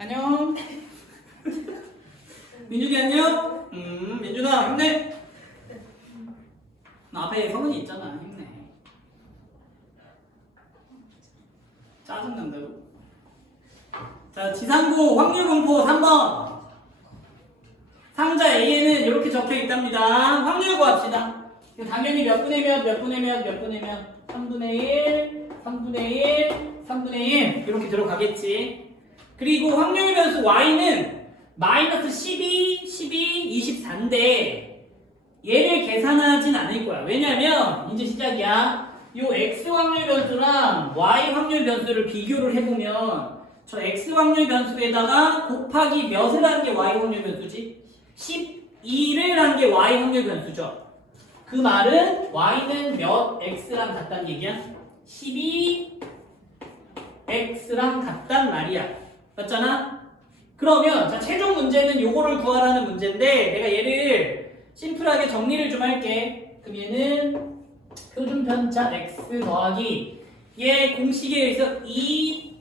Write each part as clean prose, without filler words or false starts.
안녕. 민준이 안녕. 민준아 힘내. 나 앞에 성은이 있잖아. 힘내. 짜증난다고. 자, 지상고 확률 분포 3번. 상자 A에는 이렇게 적혀 있답니다. 확률 구합시다. 이거 당연히 몇 분의 몇, 몇 분의 몇, 몇 분의 몇, 3분의 1, 3분의 1, 3분의 1 이렇게 들어가겠지. 그리고 확률 변수 Y는 마이너스 12, 12, 24인데 얘를 계산하진 않을 거야. 왜냐면 이제 시작이야. 요 X 확률 변수랑 Y 확률 변수를 비교를 해보면 저 X 확률 변수에다가 곱하기 몇을 하는 게 Y 확률 변수지? 12를 하는 게 Y 확률 변수죠. 그 말은 Y는 몇 X랑 같다는 얘기야? 12X랑 같단 말이야. 맞잖아? 그러면 자 최종 문제는 요거를 구하라는 문제인데 내가 얘를 심플하게 정리를 좀 할게. 그럼 얘는 표준 편차 X 더하기 얘 공식에 의해서 2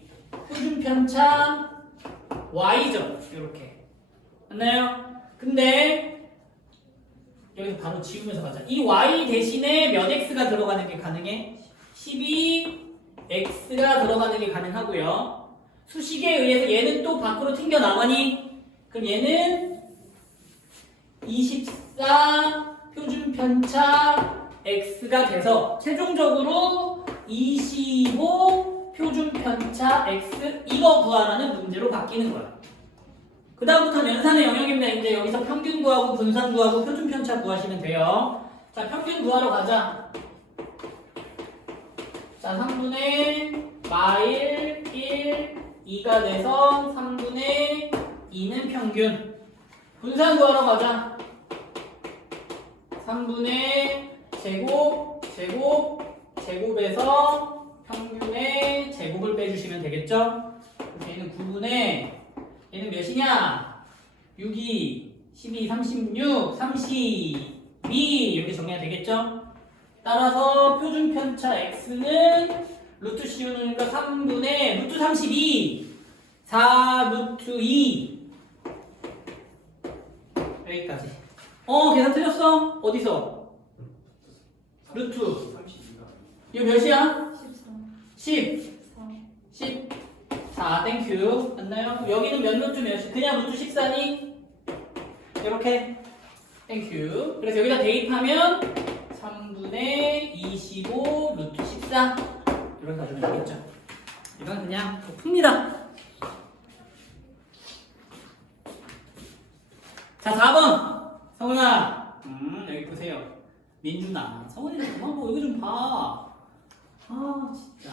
표준 편차 Y죠. 요렇게. 맞나요? 근데 여기서 바로 지우면서 가자. 이 Y 대신에 몇 X가 들어가는 게 가능해? 12X가 들어가는 게 가능하고요. 수식에 의해서 얘는 또 밖으로 튕겨 나가니? 그럼 얘는 24 표준 편차 X가 돼서 최종적으로 25 표준 편차 X 이거 구하라는 문제로 바뀌는 거야. 그 다음부터는 연산의 영역입니다. 이제 여기서 평균 구하고 분산 구하고 표준 편차 구하시면 돼요. 자, 평균 구하러 가자. 자, 3분의 마일 1 2가 돼서 3분의 2는 평균. 분산 구하러 가자. 3분의 제곱, 제곱, 제곱에서 평균의 제곱을 빼주시면 되겠죠? 얘는 9분의 얘는 몇이냐? 6이 12, 36, 32 이렇게 정리가 되겠죠? 따라서 표준 편차 X는 루트 씌우니까 3분의 루트 32 4 루트 2 여기까지. 계산 틀렸어? 어디서? 루트 이거 몇이야? 10 14 땡큐. 맞나요? 여기는 몇 루트 몇이? 그냥 루트 14니? 이렇게 땡큐. 그래서 여기다 대입하면 3분의 25 루트 14 이렇게 가지면 되겠죠. 이건 그냥 풉니다. 자, 4번 성훈아. 여기 보세요. 민준아, 성훈이는 그만 보고 여기 좀 봐. 진짜.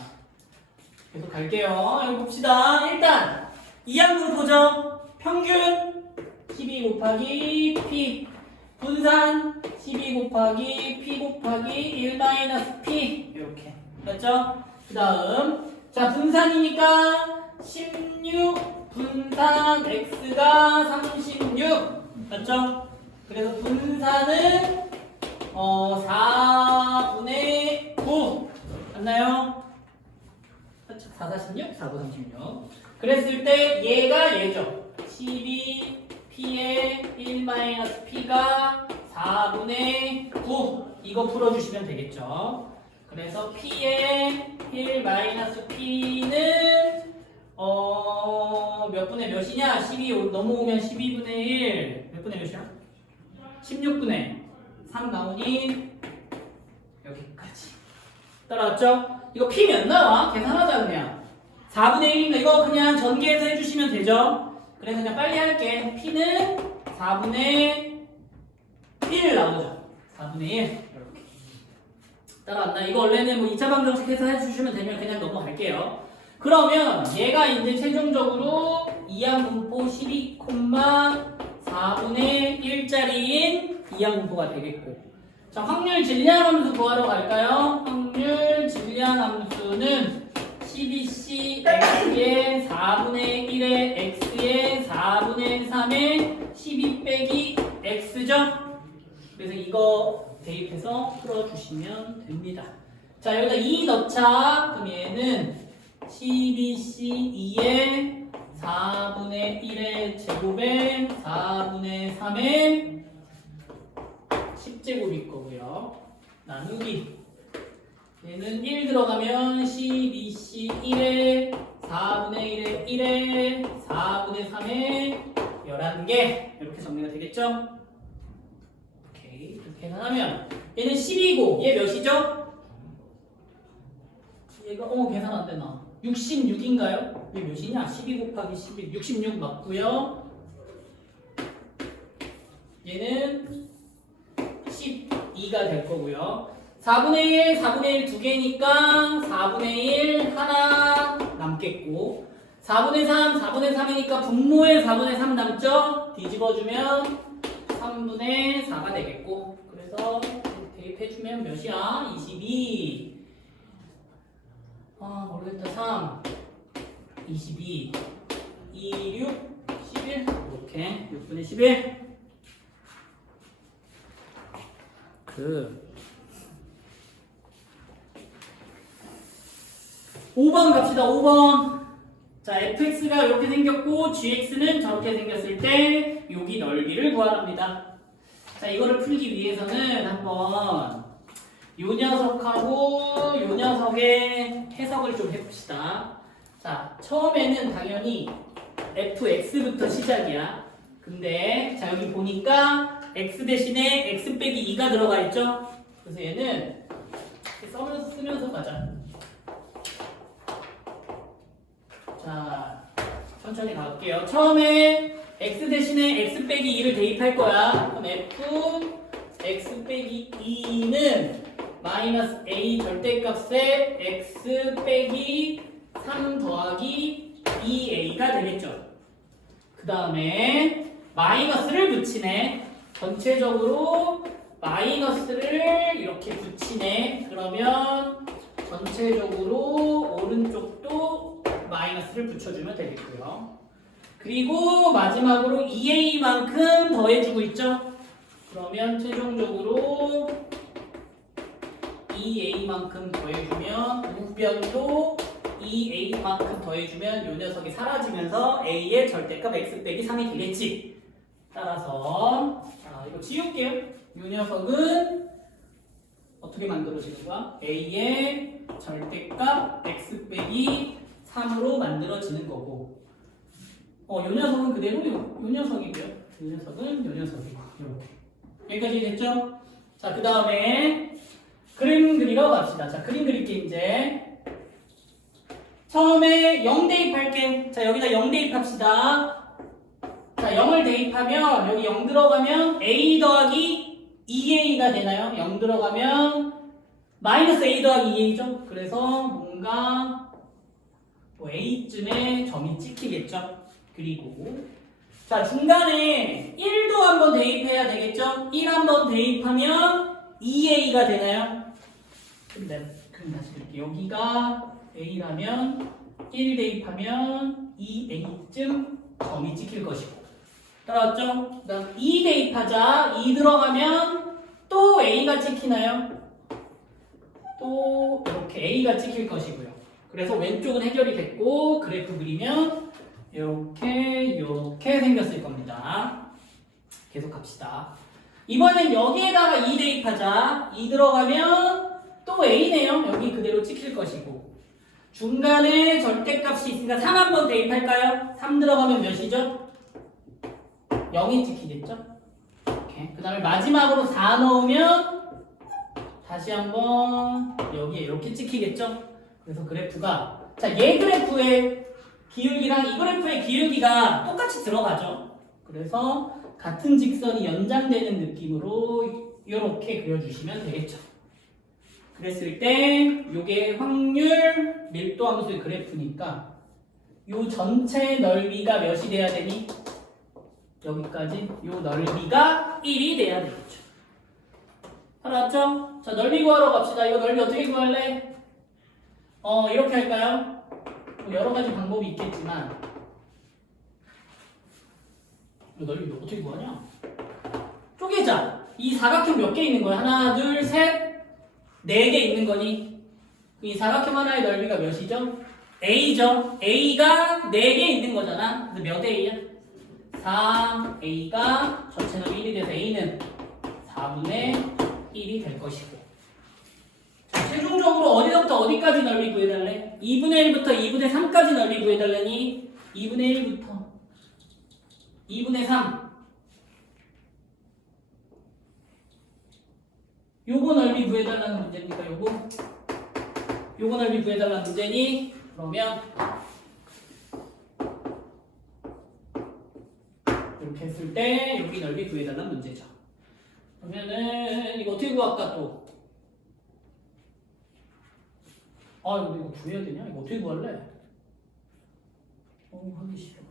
계속 갈게요. 여기 봅시다. 일단 이항 분포죠. 평균 12 곱하기 P, 분산 12 곱하기 P 곱하기 1 마이너스 P 이렇게. 맞죠? 그 다음 자, 분산이니까 16 분산 X가 36 맞죠? 그래서 분산은 4분의 9 맞나요? 4, 46, 4, 9, 36 그랬을 때 얘가 얘죠. 12P에 1-P가 4분의 9 이거 풀어주시면 되겠죠. 그래서 P에 1-P는 몇 분의 몇이냐? 12 넘어오면 12분의 1 몇 분의 몇이야? 16분의 3 나오니 여기까지. 따라왔죠? 이거 P 몇 나와? 계산하자 그냥. 4분의 1인가 이거 그냥 전개해서 해주시면 되죠. 그래서 그냥 빨리 할게. P는 4분의 1 나오죠. 4분의 1 이렇게. 따라왔나? 이거 원래는 뭐 2차 방정식해서 해주시면 되면 그냥 넘어갈게요. 그러면 얘가 이제 최종적으로 이항 분포 12,4분의 1짜리인 이항 분포가 되겠고. 자, 확률 질량 함수 구하러 갈까요? 확률 질량 함수는 12C X의 4분의 1의 X의 4분의 3의 12 빼기 X죠? 그래서 이거 대입해서 풀어주시면 됩니다. 자, 여기다 2 넣자. 그럼 얘는 12C 2의 4분의 1의 제곱에 4분의 3의 10제곱일 거고요. 나누기. 얘는 1 들어가면 12C 1에 4분의 1에 1에 4분의 3에 11개. 이렇게 정리가 되겠죠? 오케이. 이렇게 계산하면 얘는 10이고 얘 몇이죠? 얘가 계산 안 되나? 66인가요? 얘 몇이냐? 12 곱하기 12 66 맞고요. 얘는 12가 될 거고요. 4분의 1, 4분의 1 두 개니까 4분의 1 하나 남겠고 4분의 3, 4분의 3이니까 분모에 4분의 3 남죠? 뒤집어주면 3분의 4가 되겠고 그래서 대입해주면 몇이야? 22 모르겠다. 3 22 2, 6, 11 이렇게 6분의 11 5번 갑시다. 5번. 자, fx가 이렇게 생겼고 gx는 저렇게 생겼을 때 여기 넓이를 구하랍니다. 자, 이거를 풀기 위해서는 한번 요 녀석하고 요 녀석의 해석을 좀 해봅시다. 자, 처음에는 당연히 fx부터 시작이야. 근데 자, 여기 보니까 x 대신에 x 빼기 2가 들어가 있죠? 그래서 얘는 쓰면서 가자. 자, 천천히 가볼게요. 처음에 x 대신에 x 빼기 2를 대입할 거야. 그럼 f x 빼기 2는 마이너스 a 절대값에 x 빼기 3 더하기 2a가 되겠죠. 그 다음에 마이너스를 붙이네. 전체적으로 마이너스를 이렇게 붙이네. 그러면 전체적으로 오른쪽도 마이너스를 붙여주면 되겠고요. 그리고 마지막으로 2a만큼 더해주고 있죠. 그러면 최종적으로 2a만큼 더해주면 우변도 2a만큼 더해주면 이 녀석이 사라지면서 a의 절대값 x 빼기 3이 되겠지. 따라서 자, 이거 지울게요. 이 녀석은 어떻게 만들어지는 거야? a의 절대값 x 빼기 3으로 만들어지는 거고 이 녀석은 그대로 이 녀석이고요. 이 녀석은 이 녀석이고 이렇게 여기까지 됐죠? 자, 그 다음에 그림 그리러 갑시다. 자, 그림 그릴게 이제 처음에 0 대입할게. 자, 여기다 0 대입합시다. 자, 0을 대입하면 여기 0 들어가면 a 더하기 2a가 되나요? 0 들어가면 마이너스 a 더하기 2a죠? 그래서 뭔가 a쯤에 점이 찍히겠죠? 그리고 자, 중간에 1도 한번 대입해야 되겠죠? 1 한번 대입하면 2a가 되나요? 근데 그럼 다시 그릴게요. 여기가 a라면 1 대입하면 2a쯤 점이 찍힐 것이고 따라왔죠? 그 다음 2 대입하자. 2 들어가면 또 a가 찍히나요? 또 이렇게 a가 찍힐 것이고요. 그래서 왼쪽은 해결이 됐고 그래프 그리면 이렇게 생겼을 겁니다. 계속 갑시다. 이번엔 여기에다가 2 대입하자. 2 들어가면 또 a네요. 여기 그대로 찍힐 것이고 중간에 절대값이 있으니까 3 한번 대입할까요? 3 들어가면 몇이죠? 0이 찍히겠죠? 그 다음에 마지막으로 4 넣으면 다시 한번 여기에 이렇게 찍히겠죠? 그래서 그래프가 자, 얘 그래프의 기울기랑 이 그래프의 기울기가 똑같이 들어가죠? 그래서 같은 직선이 연장되는 느낌으로 이렇게 그려주시면 되겠죠? 그랬을 때 이게 확률 밀도 함수의 그래프니까 이 전체 넓이가 몇이 돼야 되니? 여기까지 이 넓이가 1이 돼야 되겠죠. 알았죠? 자, 넓이 구하러 갑시다. 이거 넓이 어떻게 구할래? 이렇게 할까요? 여러 가지 방법이 있겠지만 이거 넓이 어떻게 구하냐? 쪼개자. 이 사각형 몇 개 있는 거야? 하나, 둘, 셋, 4개 있는 거니? 이 사각형 하나의 넓이가 몇이죠? A죠. A가 4개 있는 거잖아. 그래서 몇 A야? 4A가 전체 넓이 1이 돼서 A는 4분의 1이 될 것이고. 자, 최종적으로 어디서부터 어디까지 넓이 구해달래? 2분의 1부터 2분의 3까지 넓이 구해달라니 2분의 1부터 2분의 3 요거 넓이 구해달라는 문제입니까? 요거 넓이 구해달라는 문제니 그러면 이렇게 했을 때 여기 넓이 구해달라는 문제죠. 그러면은 이거 어떻게 구할까 또? 아 이거 구해야 되냐? 이거 어떻게 구할래? 하기 싫어.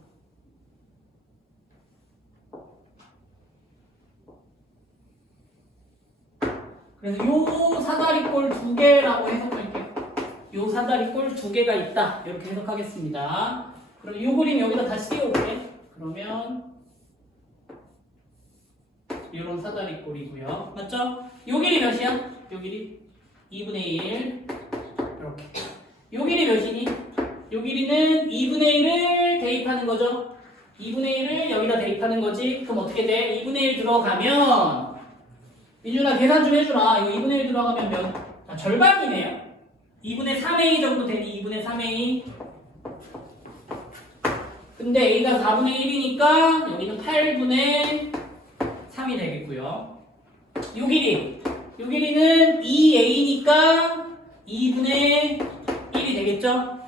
그래서 요 사다리꼴 2개라고 해석할게요. 요 사다리꼴 2개가 있다. 이렇게 해석하겠습니다. 그럼 요 그림 여기다 다시 띄워볼게. 그러면 요런 사다리꼴이고요. 맞죠? 요 길이 몇이야? 요 길이 2분의 1 이렇게. 요 길이 몇이니? 요 길이는 2분의 1을 대입하는 거죠. 2분의 1을 여기다 대입하는 거지. 그럼 어떻게 돼? 2분의 1 들어가면 민준아 계산 좀 해주라. 이거 2분의 1 들어가면 몇? 아, 절반이네요. 2분의 3a 정도 되니 2분의 3a. 근데 a가 4분의 1이니까 여기는 8분의 3이 되겠고요. 요 길이는 2a니까 2분의 1이 되겠죠?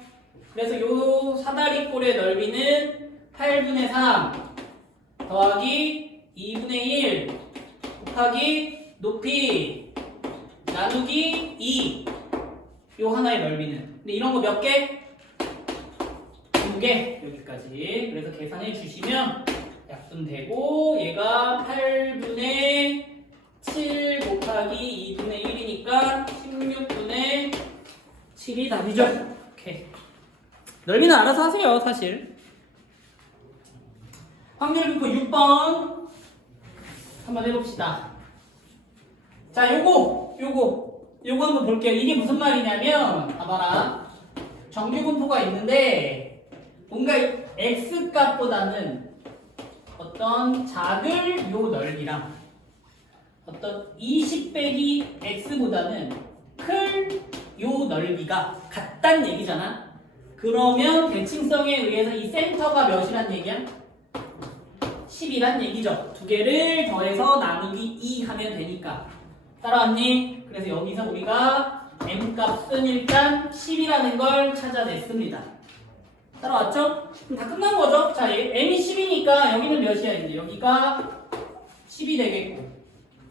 그래서 요 사다리꼴의 넓이는 8분의 3 더하기 2분의 1 곱하기 높이 나누기 2 요 하나의 넓이는. 근데 이런 거 몇 개? 2개 여기까지. 그래서 계산해 주시면 약분되고 얘가 8분의 7 곱하기 2분의 1이니까 16분의 7이 답이죠. 오케이. 넓이는 알아서 하세요, 사실. 확률분포 6번 한번 해봅시다. 자, 요거 한번 볼게요. 이게 무슨 말이냐면 봐봐라. 정규분포가 있는데 뭔가 x값보다는 어떤 작을 요 넓이랑 어떤 20 빼기 x보다는 클 요 넓이가 같단 얘기잖아. 그러면 대칭성에 의해서 이 센터가 몇이란 얘기야? 10이란 얘기죠. 두 개를 더해서 나누기 2 하면 되니까. 따라왔니? 그래서 여기서 우리가 m값은 일단 10이라는 걸 찾아냈습니다. 따라왔죠? 그럼 다 끝난 거죠? 자, m이 10이니까 여기는 몇이야? 이제 여기가 10이 되겠고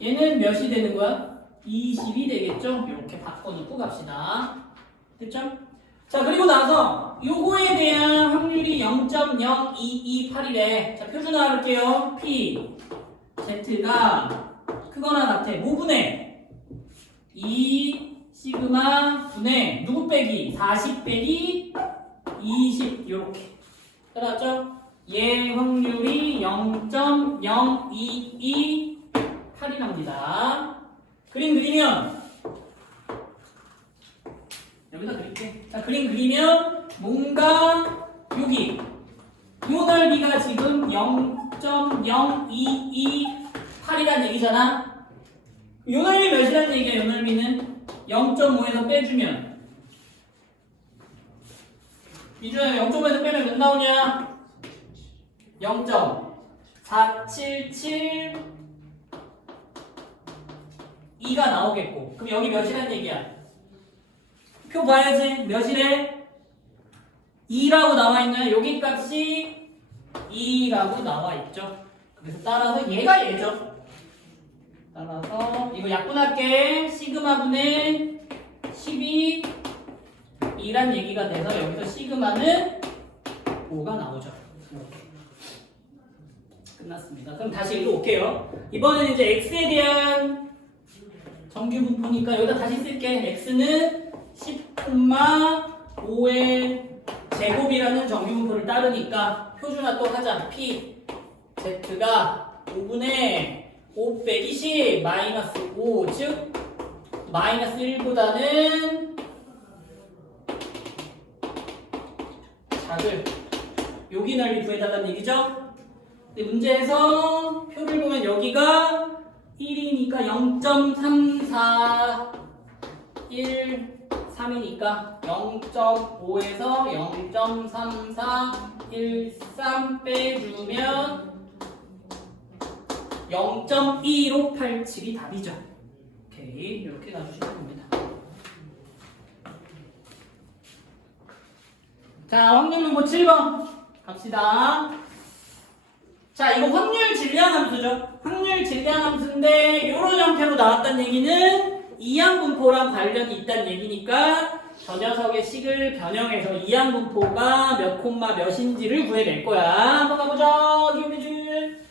얘는 몇이 되는 거야? 20이 되겠죠? 이렇게 바꿔놓고 갑시다. 됐죠? 자, 그리고 나서 요거에 대한 확률이 0.0228이래. 자, 표준화할게요. P, Z가 크거나 같아. 뭐 분의 2 시그마 분의 누구 빼기? 40 빼기 20 요렇게. 알았죠? 얘 확률이 0.0228이랍니다. 그림 그리면 여기다 그릴게. 자, 그림 그리면 뭔가 여기 요 넓이가 지금 0.0228이란 얘기잖아. 요 넓이 몇이란 얘기야? 요 넓이는 0.5에서 빼주면 민준아 0.5에서 빼면 몇 나오냐? 0.477 2가 나오겠고. 그럼 여기 몇이란 얘기야? 표 봐야지. 몇이래? 2라고 나와있나요? 여기 값이 2라고 나와있죠. 그래서 따라서 얘가 얘죠. 따라서 이거 약분할게. 시그마분의 12 2란 얘기가 돼서 여기서 시그마는 5가 나오죠. 이렇게. 끝났습니다. 그럼 다시 일로 올게요. 이번에는 이제 x에 대한 정규분포니까 여기다 다시 쓸게. x는 10,5의 제곱이라는 정규분포를 따르니까 표준화 또 하자. p z가 5분의 5 빼기 10 마이너스 5 즉 마이너스 1보다는 다들 여기 넓이 구해달라는 얘기죠? 근데 문제에서 표를 보면 여기가 1이니까 0.34 1 3이니까 0.5에서 0.34 13 빼주면 0.1587이 답이죠. 오케이, 이렇게 놔주시면 됩니다. 자, 확률 문법 7번 갑시다. 자, 이거 확률 질량함수죠. 확률 질량함수인데 이런 형태로 나왔다는 얘기는 이항분포랑 관련이 있다는 얘기니까 저 녀석의 식을 변형해서 이항분포가 몇 콤마 몇인지를 구해낼 거야. 한번 가보자. 기울이줄.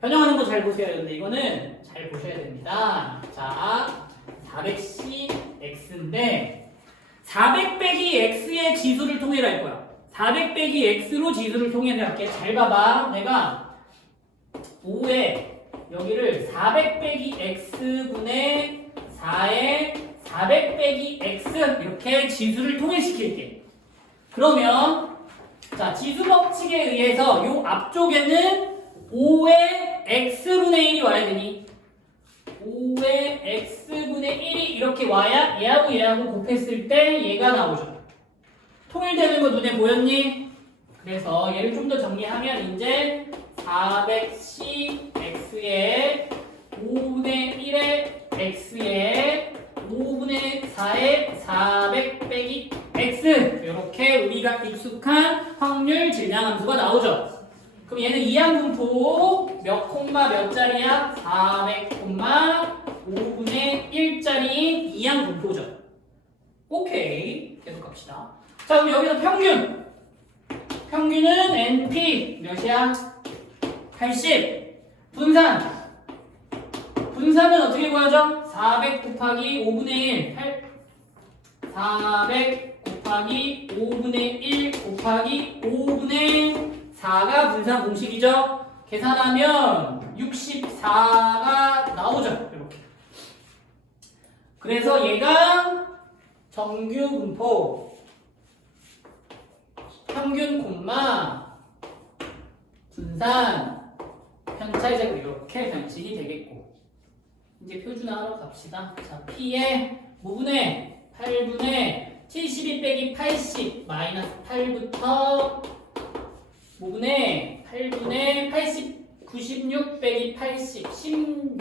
변형하는 거 잘 보세요. 근데 이거는 잘 보셔야 됩니다. 자, 400cx인데 400 빼기 x의 지수를 통일할 할 거야. 400 빼기 x로 지수를 통일할게. 잘 봐봐. 내가 5에 여기를 400 빼기 x분의 4에 400 빼기 x 이렇게 지수를 통일시킬게. 그러면 자, 지수 법칙에 의해서 요 앞쪽에는 5의 x분의 1이 와야 되니 5의 x분의 1이 이렇게 와야 얘하고 얘하고 곱했을 때 얘가 나오죠. 통일되는 거 눈에 보였니? 그래서 얘를 좀 더 정리하면 이제 400cx에 5분의 1의 x에 5분의 4의 400 빼기 x 이렇게 우리가 익숙한 확률 질량함수가 나오죠. 그럼 얘는 이항분포 몇 콤마 몇 짜리야? 400 콤마 5분의 1짜리 이항분포죠. 오케이, 계속 갑시다. 자, 그럼 여기서 평균. 평균은 NP 몇이야? 80. 분산. 분산은 어떻게 구하죠? 400 곱하기 5분의 1. 400 곱하기 5분의 1 곱하기 5분의 4가 분산 공식이죠? 계산하면 64가 나오죠. 이렇게. 그래서 얘가 정규 분포 평균 콤마 분산 편차제곱 이렇게 변식이 되겠고 이제 표준화하러 갑시다. 자, P에 무분의 8분의 72 빼기 80 마이너스 8부터 무분의 8분의 80 96 빼기 80 16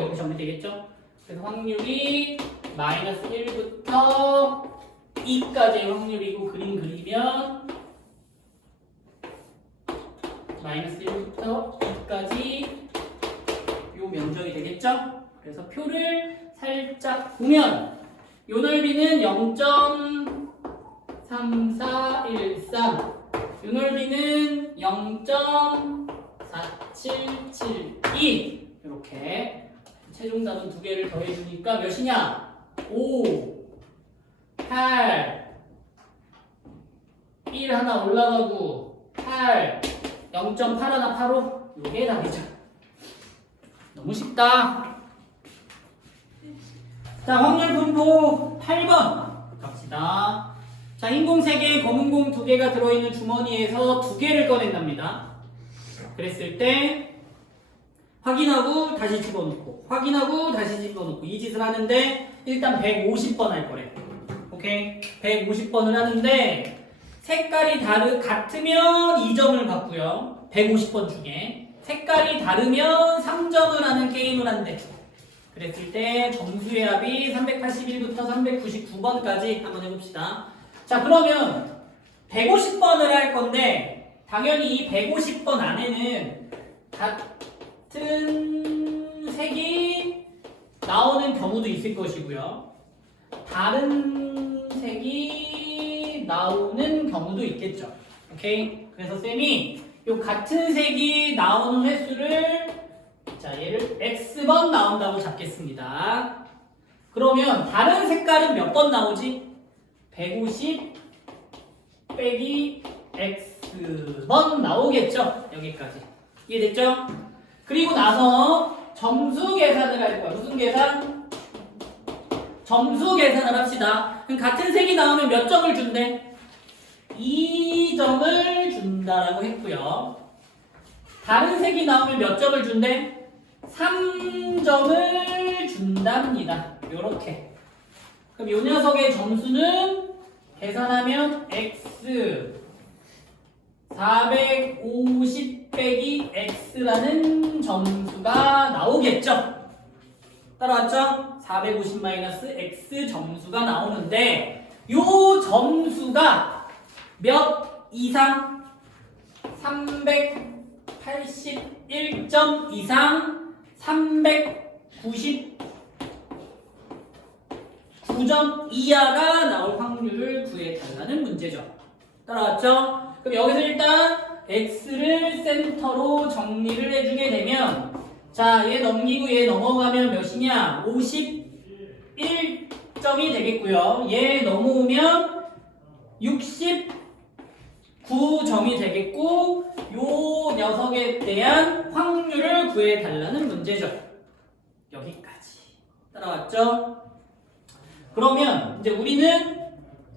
이렇게 정리되겠죠? 그래서 확률이 마이너스 1부터 2까지의 확률이고 그림 그리면 마이너스 1부터 2까지 요 면적이 되겠죠? 그래서 표를 살짝 보면 요 넓이는 0.3413 요 넓이는 0.4772 이렇게 최종답은 두 개를 더해주니까 몇이냐? 5 8 1 하나 올라가고 8 0.8 하나 8호 요게 답이죠. 너무 쉽다. 자, 확률 분포 8번 갑시다. 자, 흰공 3개, 검은 공 2개가 들어있는 주머니에서 2개를 꺼낸답니다. 그랬을 때 확인하고 다시 집어넣고 확인하고 다시 집어넣고 이 짓을 하는데 일단 150번 할 거래. 오케이? 150번을 하는데 색깔이 같으면 2점을 받고요. 150번 중에 색깔이 다르면 3점을 하는 게임을 한대. 그랬을 때 점수의 합이 381부터 399번까지 한번 해봅시다. 자, 그러면 150번을 할 건데 당연히 이 150번 안에는 같은 색이 나오는 경우도 있을 것이고요. 다른 색이 나오는 경우도 있겠죠. 오케이? 그래서 쌤이 요 같은 색이 나오는 횟수를 자, 얘를 X번 나온다고 잡겠습니다. 그러면 다른 색깔은 몇 번 나오지? 150 빼기 X번 나오겠죠? 여기까지. 이해됐죠? 그리고 나서 점수 계산을 할 거야. 무슨 계산? 점수 계산을 합시다. 그럼 같은 색이 나오면 몇 점을 준대? 2점을 준다라고 했고요. 다른 색이 나오면 몇 점을 준대? 3점을 준답니다. 요렇게. 그럼 요 녀석의 점수는 계산하면 x 450 빼기 x라는 점수가 나오겠죠? 따라왔죠? 450 마이너스 x 점수가 나오는데 요 점수가 몇 이상? 381점 이상 399점 이하가 나올 확률을 구해달라는 문제죠. 따라왔죠? 그럼 여기서 일단 x를 센터로 정리를 해주게 되면 자, 얘 넘기고 얘 넘어가면 몇이냐? 51점이 되겠고요. 얘 넘어오면 69점이 되겠고 요 녀석에 대한 확률을 구해달라는 문제죠. 여기까지. 따라왔죠? 그러면 이제 우리는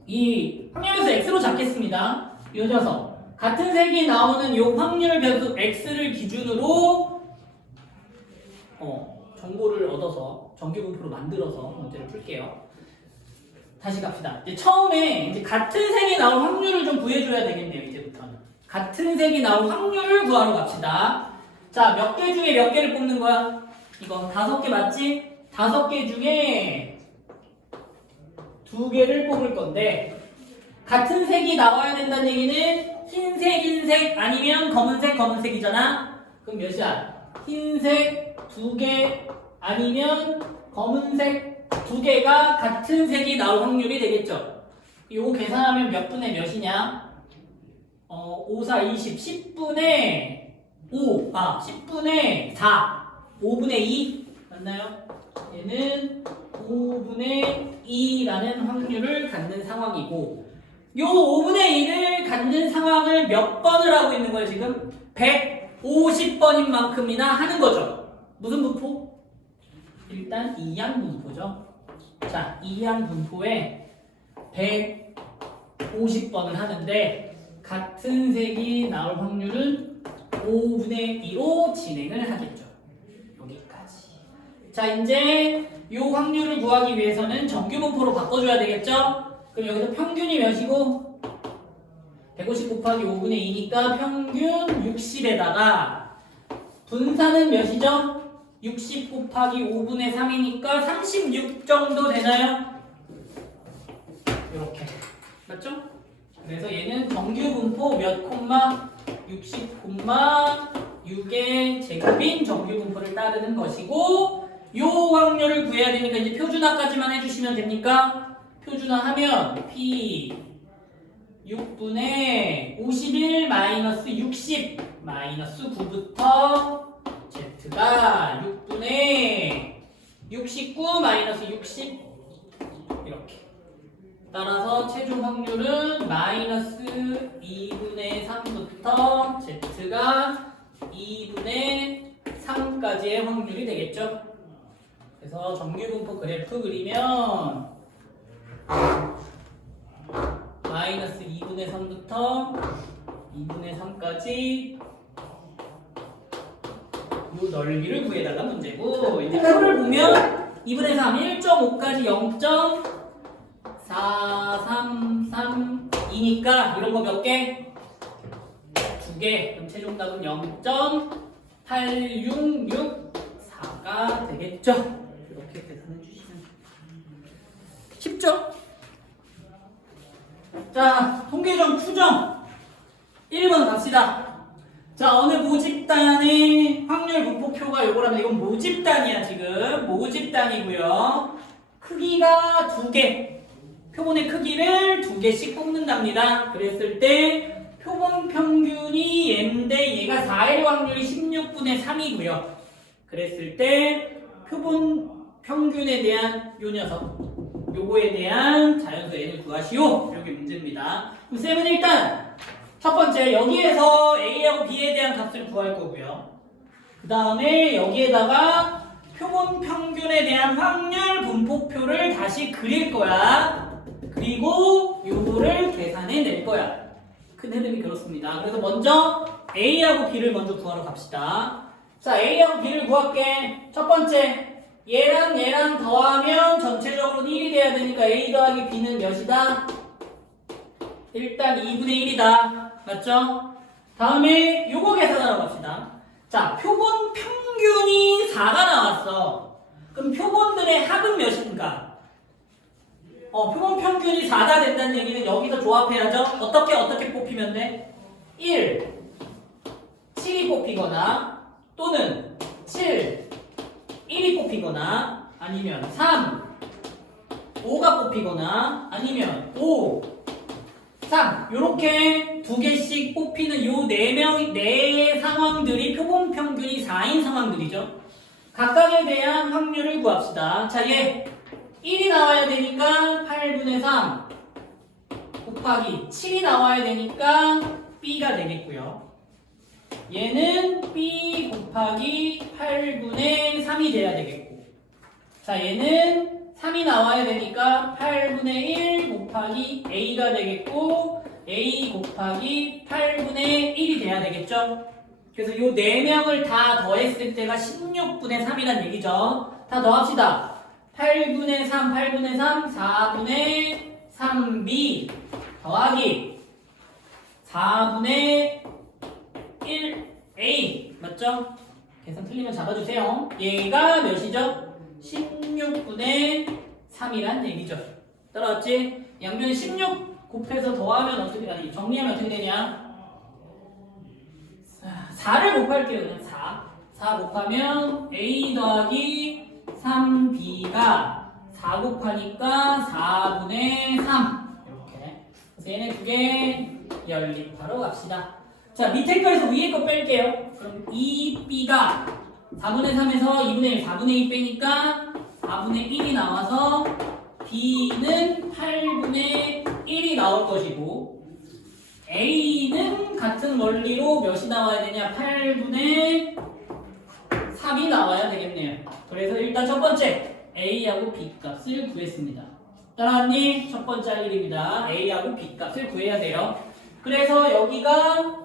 이 확률에서 x로 잡겠습니다. 이 녀석 같은 색이 나오는 이 확률 변수 x를 기준으로 정보를 얻어서 정규분포로 만들어서 문제를 풀게요. 다시 갑시다. 이제 처음에 이제 같은 색이 나올 확률을 좀 구해줘야 되겠네요. 이제부터는 같은 색이 나올 확률을 구하러 갑시다. 자, 몇 개 중에 몇 개를 뽑는 거야? 이거 5개 맞지? 5개 중에 2개를 뽑을 건데 같은 색이 나와야 된다는 얘기는 흰색 아니면 검은색이잖아. 그럼 몇이야? 흰색 2개 아니면 검은색 2개가 같은 색이 나올 확률이 되겠죠. 요거 계산하면 몇 분의 몇이냐? 5, 4, 20, 10분의 5, 10분의 4, 5분의 2 맞나요? 얘는 5분의 2라는 확률을 갖는 상황이고 요 5분의 2를 갖는 상황을 몇 번을 하고 있는 거예요 지금? 150번인 만큼이나 하는 거죠. 무슨 분포? 일단 이항 분포죠. 자, 이항 분포에 150번을 하는데 같은 색이 나올 확률은 5분의 2로 진행을 하겠죠. 여기까지. 자, 이제 이 확률을 구하기 위해서는 정규 분포로 바꿔줘야 되겠죠? 그럼 여기서 평균이 몇이고 150 곱하기 5분의 2니까 평균 60에다가 분산은 몇이죠? 60 곱하기 5분의 3이니까 36 정도 되나요? 이렇게 맞죠? 그래서 얘는 정규 분포 몇 콤마? 60 콤마 6의 제곱인 정규 분포를 따르는 것이고 요 확률을 구해야 되니까 이제 표준화까지만 해주시면 됩니까? 표준화하면 P 6분의 51 마이너스 60 마이너스 9부터 Z가 6분의 69 마이너스 60 이렇게 따라서 최종 확률은 마이너스 2분의 3부터 Z가 2분의 3까지의 확률이 되겠죠. 그래서 정규분포 그래프 그리면 마이너스 2분의 3부터 2분의 3까지 이 넓이를 구해달라 문제고 이제 표를 보면 2분의 3, 1.5까지 0.433이니까 이런 거 몇 개? 2개. 그럼 최종답은 0.8664가 되겠죠? 이렇게 계산해 주시면 쉽죠? 자, 통계점 추정 1번 갑시다. 자, 어느 모집단의 확률 분포표가 요거라면 이건 모집단이야 지금 모집단이고요. 크기가 2개 표본의 크기를 2개씩 뽑는답니다. 그랬을 때 표본 평균이 얘인데 얘가 4일 확률이 16분의 3이고요. 그랬을 때 표본 평균에 대한 요 녀석 요거에 대한 자연수 n을 구하시오. 이렇게 문제입니다. 그럼 쌤은 일단 첫 번째 여기에서 A하고 B에 대한 값을 구할 거고요. 그 다음에 여기에다가 표본 평균에 대한 확률 분포표를 다시 그릴 거야. 그리고 요거를 계산해 낼 거야. 큰 흐름이 그렇습니다. 그래서 먼저 A하고 B를 먼저 구하러 갑시다. 자, A하고 B를 구할게. 첫 번째, 얘랑 얘랑 더하면 전체적으로 1이 돼야 되니까 A 더하기 B는 몇이다? 일단 2분의 1이다. 맞죠? 다음에 요거 계산하러 갑시다. 자, 표본 평균이 4가 나왔어. 그럼 표본들의 합은 몇인가? 표본 평균이 4가 된다는 얘기는 여기서 조합해야죠. 어떻게 뽑히면 돼? 1, 7이 뽑히거나 또는 7, 1이 뽑히거나 아니면 3, 5가 뽑히거나 아니면 5, 3 요렇게 두 개씩 뽑히는 요 네 상황들이 표본 평균이 4인 상황들이죠. 각각에 대한 확률을 구합시다. 자, 얘 1이 나와야 되니까 8분의 3 곱하기 7이 나와야 되니까 B가 되겠고요. 얘는 B 곱하기 8분의 3이 돼야 되겠고, 자, 얘는 3이 나와야 되니까 8분의 1 곱하기 A가 되겠고, A 곱하기 8분의 1이 돼야 되겠죠? 그래서 요 4명을 다 더했을 때가 16분의 3이란 얘기죠. 다 더합시다. 8분의 3, 8분의 3, 4분의 3B 더하기 4분의 1A 맞죠? 계산 틀리면 잡아주세요. 얘가 몇이죠? 16분의 3이란 얘기죠. 따라왔지? 양변에 16 곱해서 더하면 어떻게, 아니 정리하면 어떻게 되냐? 4를 곱할게요. 그냥 4 곱하면 A 더하기 3B가 4 곱하니까 4분의 3 이렇게. 그래서 얘네 두 개 연립하러 갑시다. 자, 밑에 거에서 위에 거 뺄게요. 그럼 2B가 4분의 3에서 2분의 1, 4분의 2 빼니까 4분의 1이 나와서 B는 8분의 1이 나올 것이고, A는 같은 원리로 몇이 나와야 되냐? 8분의 3이 나와야 되겠네요. 그래서 일단 첫 번째 A하고 B 값을 구했습니다. 따라왔니? 첫 번째 할 일입니다. A하고 B 값을 구해야 돼요. 그래서 여기가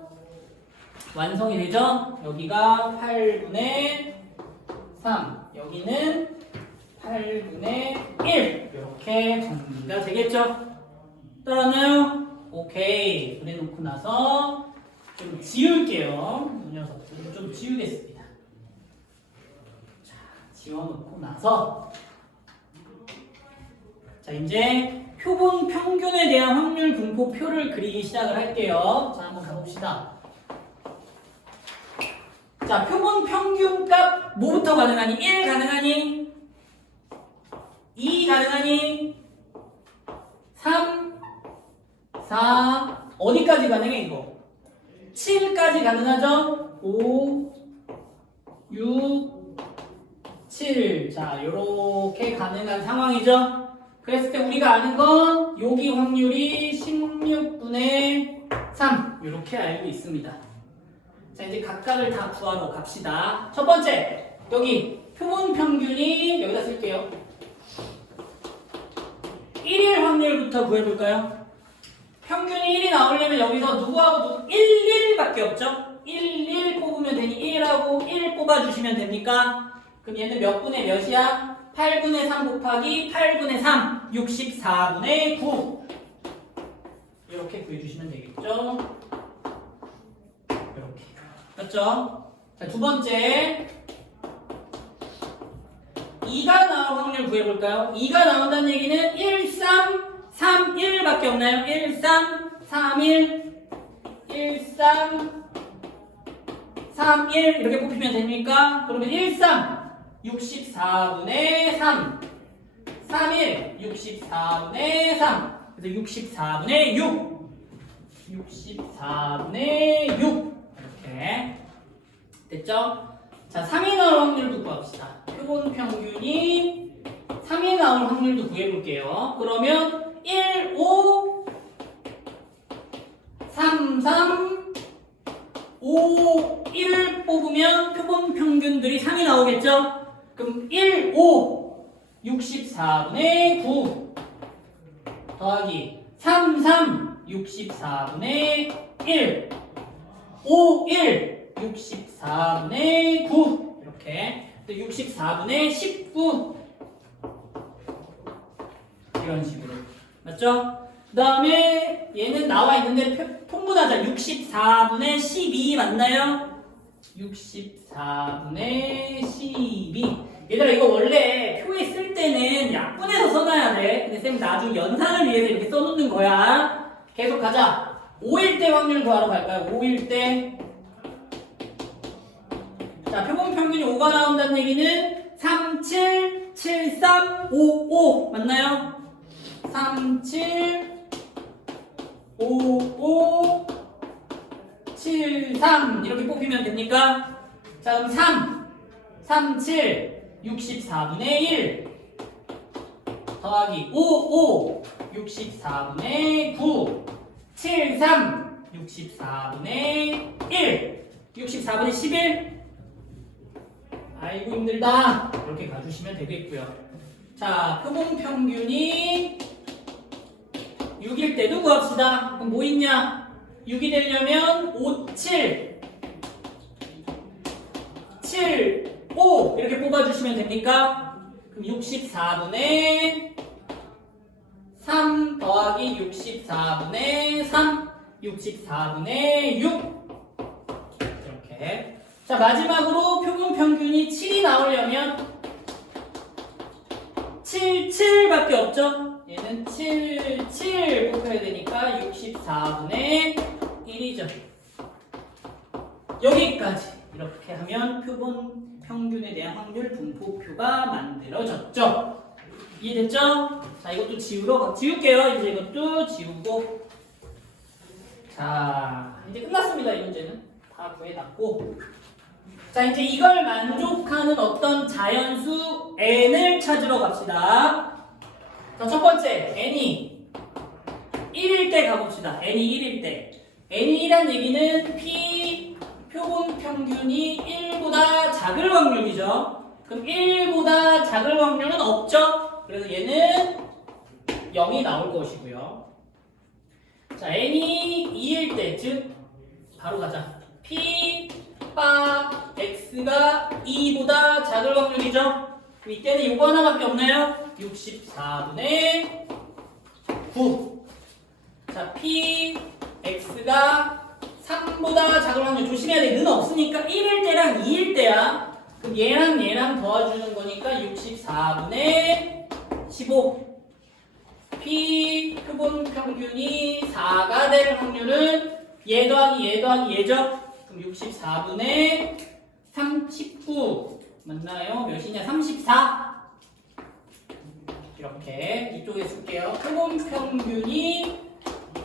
완성이 되죠? 여기가 8분의 3, 여기는 8분의 1 이렇게 정리가 되겠죠? 따라왔나요? 오케이. 그래놓고 나서 좀 지울게요. 이 녀석들 좀 지우겠습니다. 자, 지워놓고 나서 자, 이제 표본 평균에 대한 확률 분포표를 그리기 시작을 할게요. 자, 한번 가봅시다. 자, 표본 평균값 뭐부터 가능하니? 1 가능하니? 2 가능하니? 3, 4, 어디까지 가능해 이거? 7까지 가능하죠? 5, 6, 7. 자, 요렇게 가능한 상황이죠? 그랬을 때 우리가 아는 건 여기 확률이 16분의 3 요렇게 알고 있습니다. 자, 이제 각각을 다 구하러 갑시다. 첫 번째, 여기 표본 평균이 여기다 쓸게요. 1일 확률부터 구해볼까요? 평균이 1이 나오려면 여기서 누구하고 1, 1밖에 없죠? 1, 1 뽑으면 되니 1하고 1 뽑아주시면 됩니까? 그럼 얘는 몇 분의 몇이야? 8분의 3 곱하기 8분의 3, 64분의 9 이렇게 구해주시면 되겠죠? 이렇게. 맞죠? 자, 두 번째 2가 나올 확률 구해볼까요? 2가 나온다는 얘기는 1, 3, 3, 1밖에 없나요? 1, 3, 3, 1 1, 3, 3, 1 이렇게 뽑히면 됩니까? 그러면 1, 3 64분의 3 3, 1 64분의 3 그래서 64분의 6 64분의 6 이렇게 됐죠? 자, 3이 나올 확률도 구합시다. 표본 평균이 3이 나올 확률도 구해볼게요. 그러면 1, 5 3, 3 5, 1을 뽑으면 표본 평균들이 3이 나오겠죠? 그럼 1, 5 64분의 9 더하기 3, 3 3, 64분의 1. 5, 1, 64분의 9. 이렇게. 64분의 19. 이런 식으로. 맞죠? 그 다음에 얘는 나와 있는데 통분하자. 64분의 12 맞나요? 64분의 12. 얘들아 이거 원래 표에 쓸 때는 약분해서 써놔야 돼. 근데 쌤 나중에 연산을 위해서 이렇게 써놓는 거야. 계속 가자. 5일 때 확률 구하러 갈까요? 5일 때. 자, 표본 평균이 5가 나온다는 얘기는 3, 7, 7, 3, 5, 5 맞나요? 3, 7, 5, 5, 7, 3 이렇게 뽑히면 됩니까? 자 그럼 3, 7, 64분의 1 더하기 5, 64분의 9 7, 3, 64분의 1 64분의 11 아이고 힘들다 이렇게 가주시면 되겠고요. 자 표본 평균이 6일 때도 구합시다. 그럼 뭐 있냐? 6이 되려면 5, 7, 7, 5 이렇게 뽑아주시면 됩니까? 그럼 64분의 3 더하기 64분의 3, 64분의 6 이렇게. 자 마지막으로 표본 평균이 7이 나오려면 7, 7밖에 없죠? 얘는 7, 7 뽑혀야 되니까 64분의 1이죠. 여기까지 이렇게 하면 표본 평균에 대한 확률 분포표가 만들어졌죠. 이해됐죠? 자 이것도 지울게요. 이제 이것도 지우고 자 이제 끝났습니다. 이 문제는 다 구해놨고 자 이제 이걸 만족하는 어떤 자연수 n을 찾으러 갑시다. 자, 첫 번째, n이 1일 때 가봅시다. n이 1일 때. n이 1한 얘기는 p 표본 평균이 1보다 작을 확률이죠. 그럼 1보다 작을 확률은 없죠? 그래서 얘는 0이 나올 것이고요. 자, n이 2일 때, 즉, 바로 가자. p, 바, x가 2보다 작을 확률이죠? 그럼 이때는 이거 하나밖에 없나요? 64분의 9. 자, p, x가 3보다 작을 확률 조심해야 돼. 는 없으니까 1일 때랑 2일 때야. 그럼 얘랑 도와주는 거니까 64분의 15. p 표본 평균이 4가 될 확률은 얘 더하기 얘죠? 그럼 64분의 39 맞나요? 몇이냐? 34 이렇게 이쪽에 쓸게요. 표본 평균이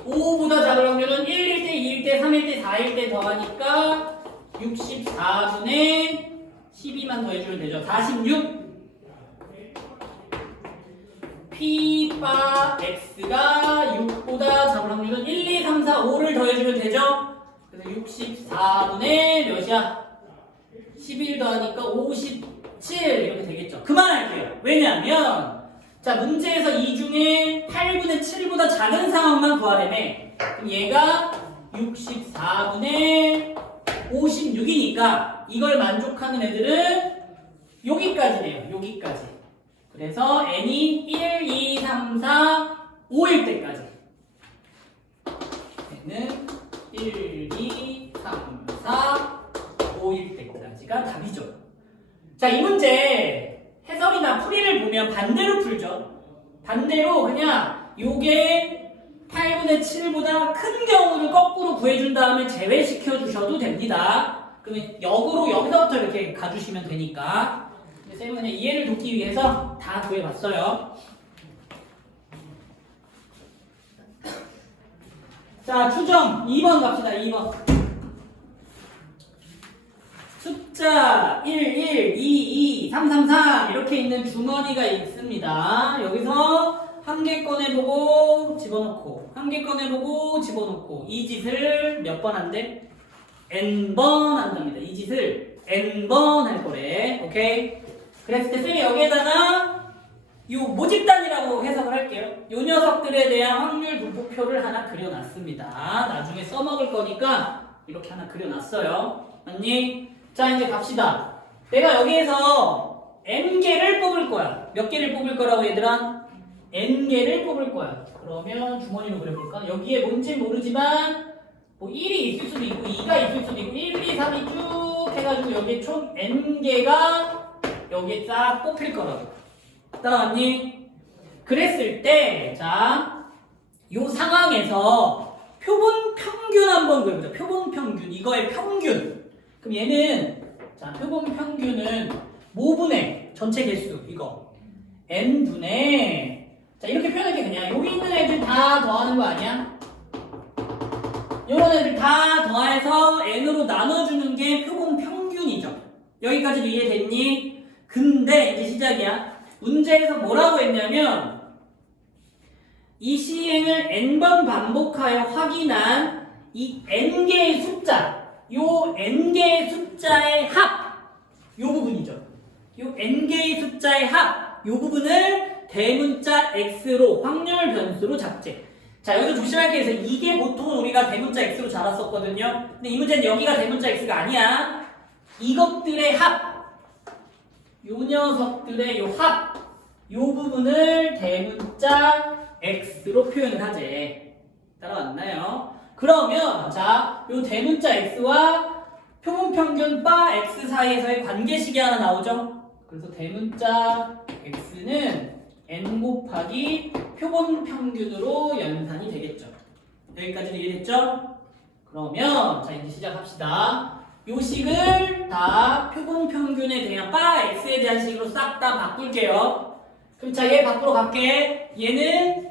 5보다 작을 확률은 1일 때, 2일 때, 3일 때, 4일 때 더하니까 64분의 12만 더해주면 되죠. 46 P, 바, X가 6보다 작을 확률은 1, 2, 3, 4, 5를 더해주면 되죠. 그래서 64분의 몇이야? 11 더하니까 57 이렇게 되겠죠. 그만할게요. 왜냐하면 자 문제에서 이 중에 8분의 7보다 작은 상황만 구하려면 그럼 얘가 64분의 56이니까 이걸 만족하는 애들은 여기까지네요. 여기까지. 그래서 n이 1, 2, 3, 4, 5일 때까지 n은 1, 2, 3, 4, 5일 때까지가 답이죠. 자, 이 문제 해설이나 풀이를 보면 반대로 풀죠. 반대로 그냥 요게 8분의 7보다 큰 경우를 거꾸로 구해준 다음에 제외시켜 주셔도 됩니다. 그러면 역으로 여기서부터 이렇게 가주시면 되니까. 쌤은 그냥 이해를 돕기 위해서 다 구해봤어요. 자, 추정 2번 갑시다. 2번. 숫자 1, 1, 2, 2, 3, 3, 3 이렇게 있는 주머니가 있습니다. 여기서 한 개 꺼내보고 집어넣고 한 개 꺼내보고 집어넣고 이 짓을 몇 번 한대? n번 한답니다. 이 짓을 n번 할 거래. 오케이? 그랬을 때 쌤이 여기에다가 요 모집단이라고 해석을 할게요. 요 녀석들에 대한 확률 분포표를 하나 그려놨습니다. 나중에 써먹을 거니까 이렇게 하나 그려놨어요. 맞니? 자, 이제 갑시다. 내가 여기에서 n개를 뽑을 거야. 몇 개를 뽑을 거라고 얘들아? n개를 뽑을 거야. 그러면 주머니로 그려볼까? 여기에 뭔진 모르지만 뭐 1이 있을 수도 있고 2가 있을 수도 있고 1, 2, 3이 쭉 해가지고 여기에 총 n개가 여기에 싹 뽑힐 거라고. 따라왔니? 그랬을 때, 자, 요 상황에서 표본 평균 한번 그려보자. 표본 평균. 이거의 평균. 그럼 얘는, 자, 표본 평균은 모분의 전체 개수, 이거. n분의, 자, 이렇게 표현할게, 그냥. 여기 있는 애들 다 더하는 거 아니야? 요런 애들 다 더해서 n으로 나눠주는 게 표본 평균이죠. 여기까지도 이해됐니? 근데, 이제 시작이야. 문제에서 뭐라고 했냐면 이 시행을 n번 반복하여 확인한 이 n개의 숫자, 요 n개의 숫자의 합, 요 부분이죠. 요 n개의 숫자의 합, 요 부분을 대문자 x로 확률 변수로 잡재. 자, 여기서 조심할 게 있어요. 이게 보통 우리가 대문자 x로 잡았었거든요. 근데 이 문제는 여기가 대문자 x가 아니야. 이것들의 합, 요 녀석들의 요 합, 요 부분을 대문자 x로 표현을 하재. 따라왔나요? 그러면 자, 요 대문자 x와 표본평균 바 x 사이에서의 관계식이 하나 나오죠? 그래서 대문자 x는 n 곱하기 표본평균으로 연산이 되겠죠. 여기까지는 이해됐죠? 그러면 자, 이제 시작합시다. 요 식을 다 표본평균에 대한 바 x에 대한 식으로 싹 다 바꿀게요. 그럼 자, 얘 밖으로 갈게. 얘는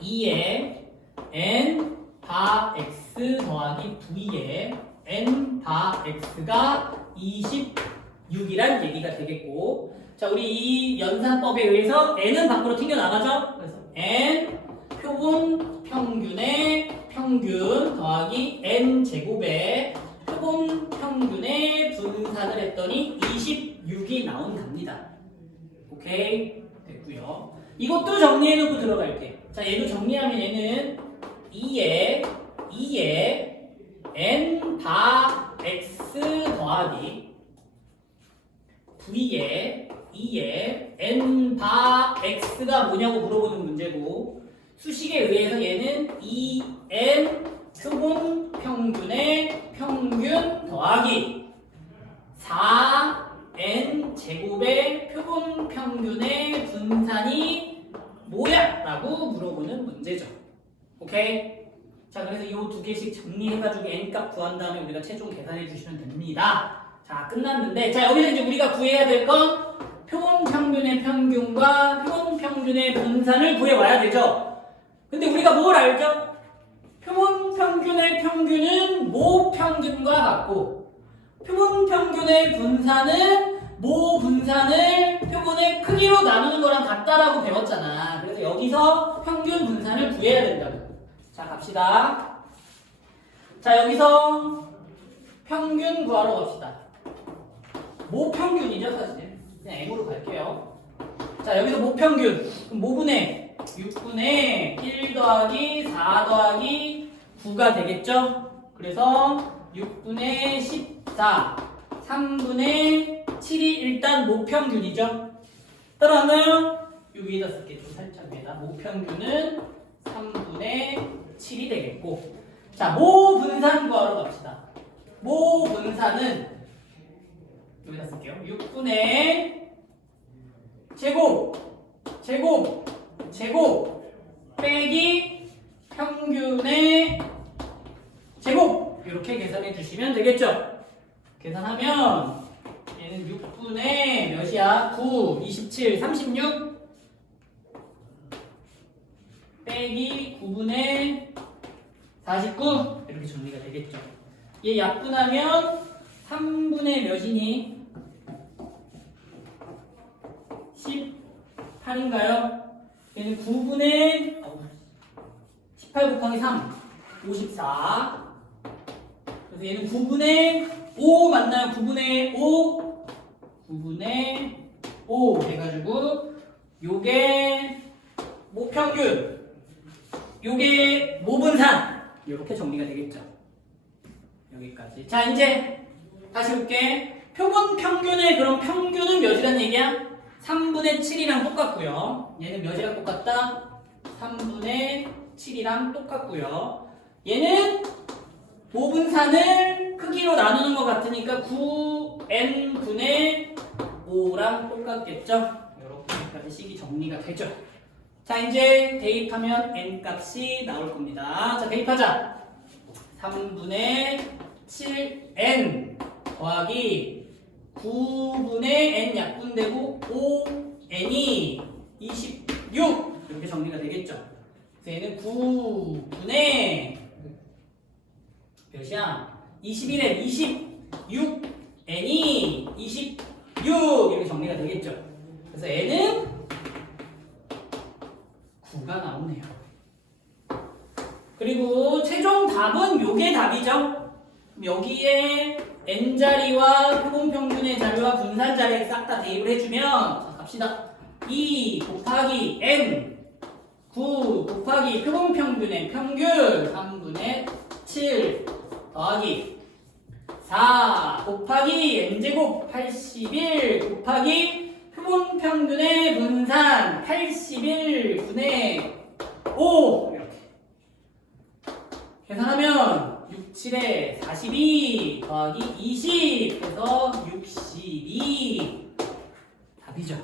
2에 n 바 x 더하기 v에 n 바 x가 26이란 얘기가 되겠고, 자, 우리 이 연산법에 의해서 n은 밖으로 튕겨나가죠? 그래서 n 표본 평균의 평균 더하기 n 제곱에 표본 평균의 분산을 했더니 26이 나온답니다. 오케이? 됐고요. 이것도 정리해놓고 들어갈게. 자, 얘도 정리하면 얘는 2에 n 바 x 더하기 v에 2에 n 바 x가 뭐냐고 물어보는 문제고, 수식에 의해서 얘는 2n 표본 평균의 평균 더하기 4n 제곱의 표본 평균의 분산이 뭐야? 라고 물어보는 문제죠. 오케이? 자, 그래서 이 두 개씩 정리해가지고 n값 구한 다음에 우리가 최종 계산해 주시면 됩니다. 자, 끝났는데, 자, 여기서 이제 우리가 구해야 될 건 표본 평균의 평균과 표본 평균의 분산을 구해와야 되죠. 근데 우리가 뭘 알죠? 표본 평균의 평균은 모 평균과 같고, 표본 평균의 분산은 모 분산을 표본의 크기로 나누는 거랑 같다라고 배웠잖아. 그래서 여기서 평균 분산을 구해야 된다고. 자, 갑시다. 자, 여기서 평균 구하러 갑시다. 모 평균이죠, 사실. 그냥 M으로 갈게요. 자, 여기서 모 평균. 그럼 모분의 6분의 1 더하기 4 더하기 9가 되겠죠? 그래서 6분의 14, 3분의 7이 일단 모평균이죠? 따라하나요? 여기에다 쓸게. 좀 살짝 위에다. 모평균은 3분의 7이 되겠고, 자, 모분산 구하러 갑시다. 모분산은 여기다 쓸게요. 6분의 제곱 빼기 평균의 제곱, 이렇게 계산해 주시면 되겠죠? 계산하면 얘는 6분의 몇이야? 9, 27, 36 빼기 9분의 49, 이렇게 정리가 되겠죠? 얘 약분하면 3분의 몇이니? 18인가요? 얘는 9분의 18 곱하기 3, 54. 그래서 얘는 9분의 5 맞나요? 9분의 5 해가지고 요게 모평균, 요게 모분산. 이렇게 정리가 되겠죠. 여기까지. 자, 이제 다시 볼게. 표본 평균의 그럼 평균은 몇이란 얘기야? 3분의 7이랑 똑같고요. 얘는 몇이랑 똑같다? 3분의 7이랑 똑같고요. 얘는 모분산을 크기로 나누는 것 같으니까 9n분의 5랑 똑같겠죠? 이렇게까지 식이 정리가 되죠. 자, 이제 대입하면 n 값이 나올 겁니다. 자, 대입하자. 3분의 7n 더하기 9분의 n 약분되고 5n이 26 이렇게 정리가 되겠죠. 그래서 얘는 9분의 몇이야? 21에 26n이 26 이렇게 정리가 되겠죠. 그래서 n은 9가 나오네요. 그리고 최종 답은 요게 답이죠. 여기에 n자리와 표본평균의 자리와 분산자리에 싹 다 대입을 해주면, 자, 갑시다. 2 곱하기 n 9 곱하기 표본평균의 평균 3분의 7 더하기 4 곱하기 n제곱 81 곱하기 표본평균의 분산 81분의 5 이렇게 계산하면 6, 7에 42 더하기 20 해서 62 답이죠.